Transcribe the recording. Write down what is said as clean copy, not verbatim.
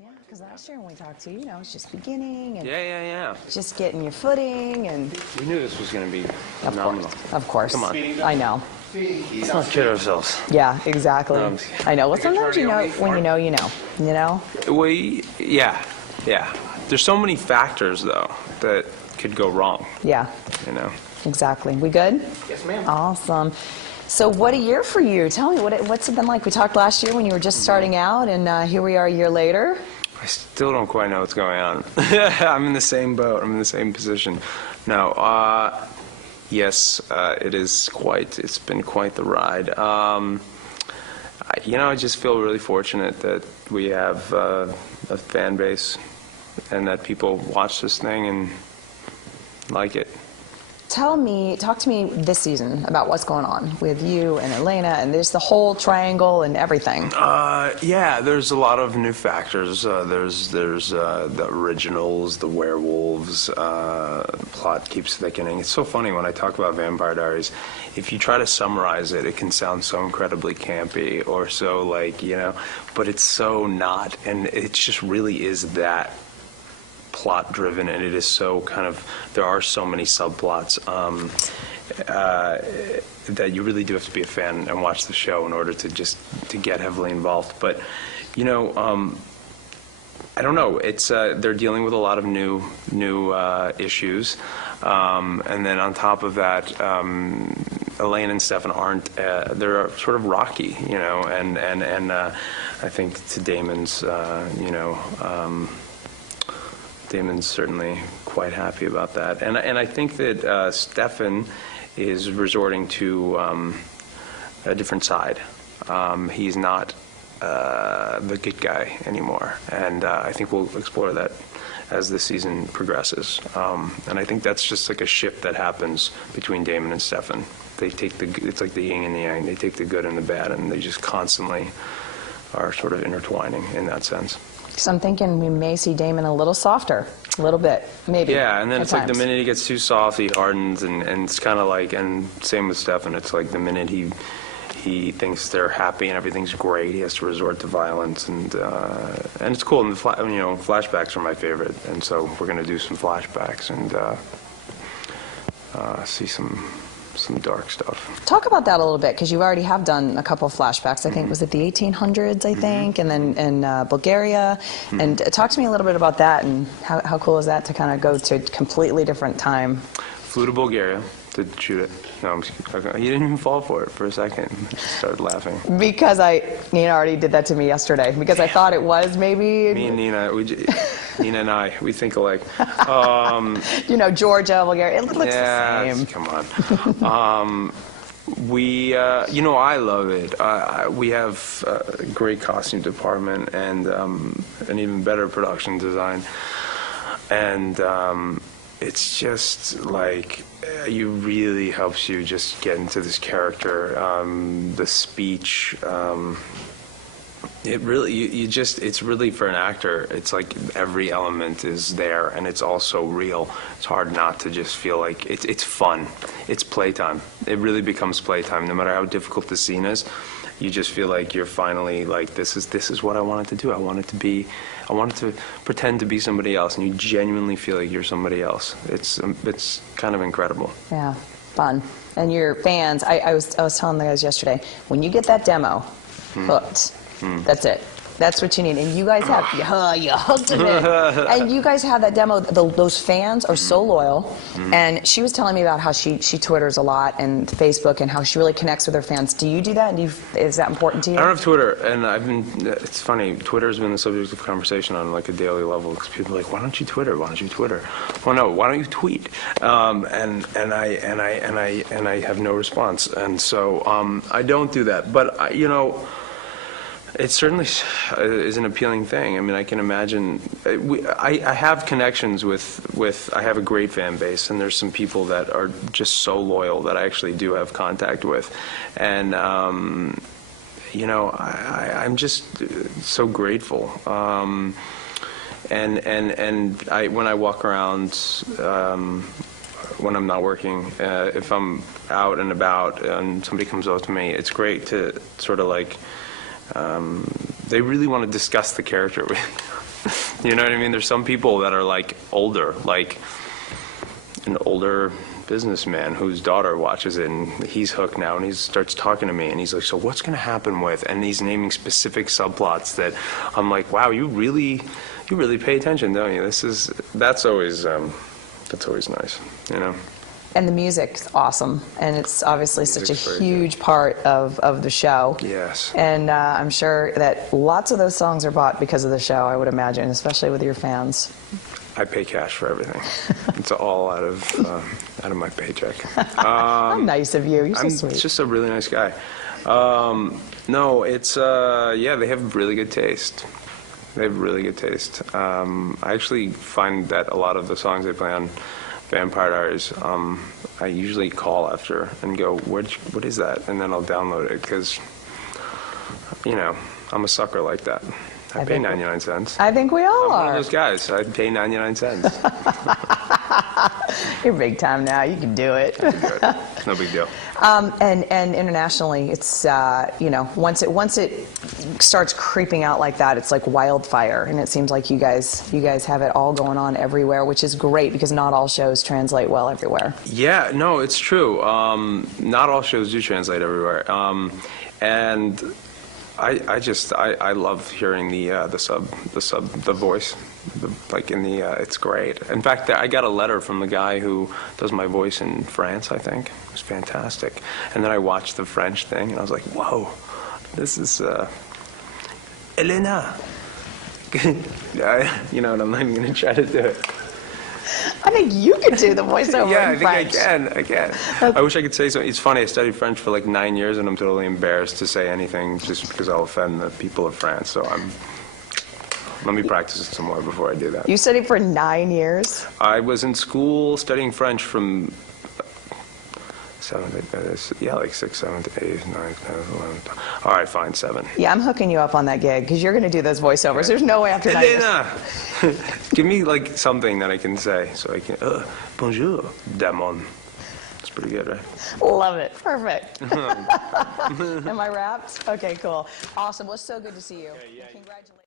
Yeah, because last year when we talked to you, it's just beginning and Yeah. just getting your footing and. We knew this was going to be phenomenal. Of course. Come on. I know. Let's not kid ourselves. Yeah, exactly. No, I know. Well, sometimes when you know, you know. Yeah. There's so many factors though that could go wrong. Yeah. Exactly. We good? Yes, ma'am. Awesome. So what a year for you. Tell me, what's it been like? We talked last year when you were just starting out, and here we are a year later. I still don't quite know what's going on. I'm in the same boat. I'm in the same position. No, yes, it's been quite the ride. I just feel really fortunate that we have a fan base and that people watch this thing and like it. Talk to me this season about what's going on with you and Elena and there's the whole triangle and everything. Yeah, there's a lot of new factors. There's the originals, the werewolves, plot keeps thickening. It's so funny when I talk about Vampire Diaries. If you try to summarize it, it can sound so incredibly campy or so but it's so not, and it just really is that plot driven, and it is so there are so many subplots that you really do have to be a fan and watch the show in order to get heavily involved. But I don't know, it's they're dealing with a lot of new issues, and then on top of that, Elaine and Stefan aren't they're sort of rocky, and I think to Damon's Damon's certainly quite happy about that. And I think that Stefan is resorting to a different side. He's not the good guy anymore. And I think we'll explore that as the season progresses. And I think that's just like a shift that happens between Damon and Stefan. They take it's like the yin and the yang. They take the good and the bad, and they just constantly are sort of intertwining in that sense. So I'm thinking we may see Damon a little softer, a little bit, maybe. Yeah, and then it's times. like the minute he gets too soft, he hardens, and it's kind of like, and same with Stefan, it's like the minute he thinks they're happy and everything's great, he has to resort to violence, and it's cool. And flashbacks are my favorite, and so we're going to do some flashbacks and see some dark stuff. Talk about that a little bit, because you already have done a couple of flashbacks. I think, was it the 1800s, I think, and then in Bulgaria. And talk to me a little bit about that, and how cool is that to kind of go to a completely different time? Flew to Bulgaria to shoot it. No, you didn't even fall for it for a second. Started laughing. Because Nina already did that to me yesterday, because I thought it was maybe... Me and Nina, Nina and I, we think alike. Georgia, Bulgaria, it looks the same. Come on. I love it. We have a great costume department and an even better production design. And it's just like, it really helps you just get into this character. The speech, it really, it's really, for an actor, it's like every element is there, and it's also real. It's hard not to just feel like it's fun. It's playtime. It really becomes playtime. No matter how difficult the scene is, you just feel like you're finally like, this is what I wanted to do. I wanted to pretend to be somebody else, and you genuinely feel like you're somebody else. It's kind of incredible. Yeah, fun. And your fans, I was telling the guys yesterday, when you get that demo, hooked. That's it. That's what you need. And you guys have, you hooked him in. And you guys have that demo. Those fans are so loyal. And she was telling me about how she Twitters a lot and Facebook, and how she really connects with her fans. Do you do that? Is that important to you? I don't have Twitter, and it's funny, Twitter's been the subject of conversation on like a daily level, because people are like, why don't you Twitter? Why don't you Twitter? Well, no, why don't you tweet? And I have no response. And so I don't do that. But it certainly is an appealing thing. I mean, I can imagine. I have connections with. I have a great fan base, and there's some people that are just so loyal that I actually do have contact with, and I'm just so grateful. And when I walk around, when I'm not working, if I'm out and about and somebody comes up to me, it's great to sort of like they really want to discuss the character with you. You know what I mean? There's some people that are like older, like an older businessman whose daughter watches it and he's hooked now, and he starts talking to me and he's like, so what's going to happen with, and he's naming specific subplots that I'm like, wow, you really pay attention, don't you? That's always nice, you know. And the music's awesome, and it's obviously such a Music's very huge part of the show. Yes. And I'm sure that lots of those songs are bought because of the show, I would imagine, especially with your fans. I pay cash for everything. It's all out of my paycheck. How nice of you. You're so I'm sweet. just a really nice guy. No, it's yeah, they have really good taste. They have really good taste. I actually find that a lot of the songs they play on Vampire Diaries, I usually call after and go, what is that? And then I'll download it because, you know, I'm a sucker like that. I pay 99 cents. I think we all I'm one are. of those guys. I pay 99 cents. You're big time now. You can do it. Good. No big deal. And internationally, it's you know, once it starts creeping out like that, it's like wildfire, and it seems like you guys have it all going on everywhere, which is great because not all shows translate well everywhere. Yeah, no, it's true. Not all shows do translate everywhere, and I love hearing the voice, like in the it's great. In fact, I got a letter from the guy who does my voice in France, I think. It was fantastic. And then I watched the French thing, and I was like, whoa, this is Elena. You know, and I'm not even going to try to do it. I think you could do the voiceover Yeah, in I think French. I can. I wish I could say something. It's funny, I studied French for like 9 years, and I'm totally embarrassed to say anything just because I'll offend the people of France. So let me practice it some more before I do that. You studied for 9 years? I was in school studying French from 7th, yeah, like 6th, 7th, 8th, 9th, 10th, 11th. All right, fine, 7. Yeah, I'm hooking you up on that gig because you're going to do those voiceovers. There's no way after 9 years. Elena! Give me like something that I can say so I can, bonjour, Damon. It's pretty good, right? Love it. Perfect. Am I wrapped? Okay, cool. Awesome. Well, it's so good to see you. Yeah. Congratulations.